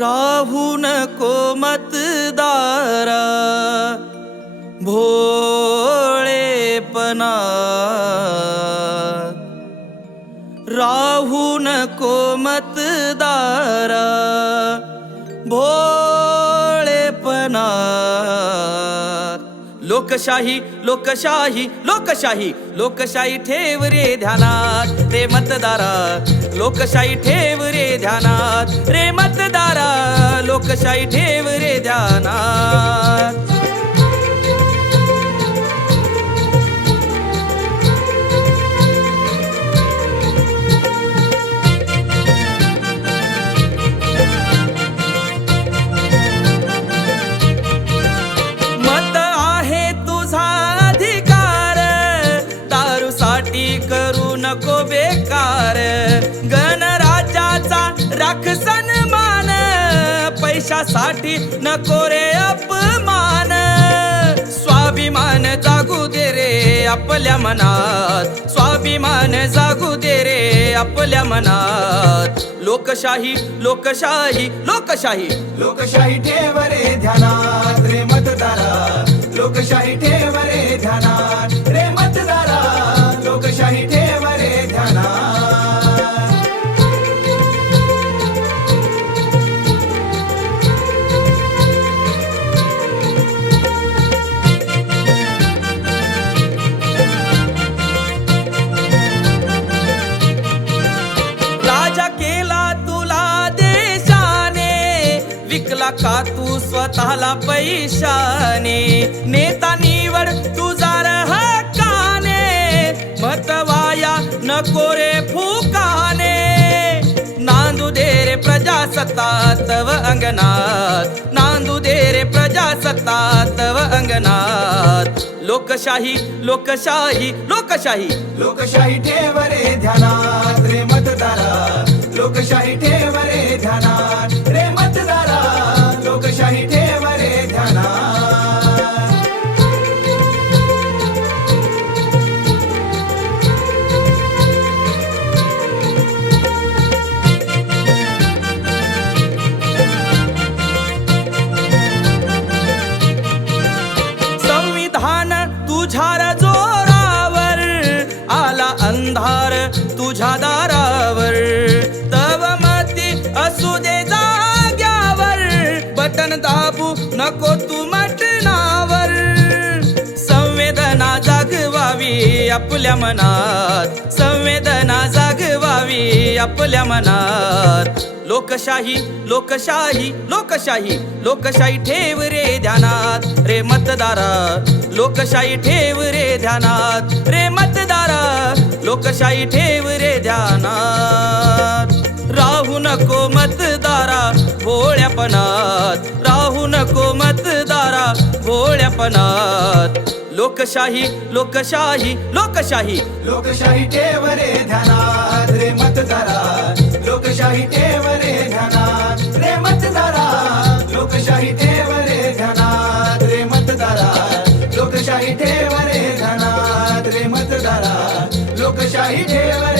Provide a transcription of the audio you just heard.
राहुन को मत दार भोळेपना राहु न को मत दार भो लोकशाही लोकशाही लोकशाही. लोकशाही ठेव रे ध्यानात रे मतदारा लोकशाही ठेव रे ध्यानात रे मतदारा लोकशाही ठेव रे ध्यानात. साठी नको रे अपमान. स्वाभिमान जागू दे रे आपल्या मनात. स्वाभिमान जागू दे रे आपल्या मनात. लोकशाही लोकशाही लोकशाही. लोकशाही ठेव रे ध्यानात रे मतदारा लोकशाही ठेव केला का तू स्वतःला पैशाने नेता निवड तुझा हक्काने मतवाया नको रे फुकाने. नांदू दे रे प्रजासत्ता तव अंगणात नांदू दे रे प्रजासत्ता तव अंगणात. लोकशाही लोकशाही लोकशाही. लोकशाही ठेव रे ध्यानात रे मतदारा दाबू नको तू मटणावर. संवेदना जागवावी आपल्या मनात. संवेदना जागवावी आपल्या मनात. लोकशाही लोकशाही लोकशाही लोकशाही ठेव रे ध्यानात. रे मतदारा लोकशाही ठेव रे ध्यानात. रे मतदारा लोकशाही ठेव रे ध्यानात. राहू नको मत भोळ्यापणात राहू नको मतदारा लोकशाही लोकशाही लोकशाही. लोकशाही ठेवरे ध्यानात रे मतदारा. लोकशाही ठेव रे ध्यानात रे मतदारा. लोकशाही ठेवरे ध्यानात रे मतदारा. लोकशाही ठेव रे ध्यानात रे मतदारा. लोकशाही ठेवरे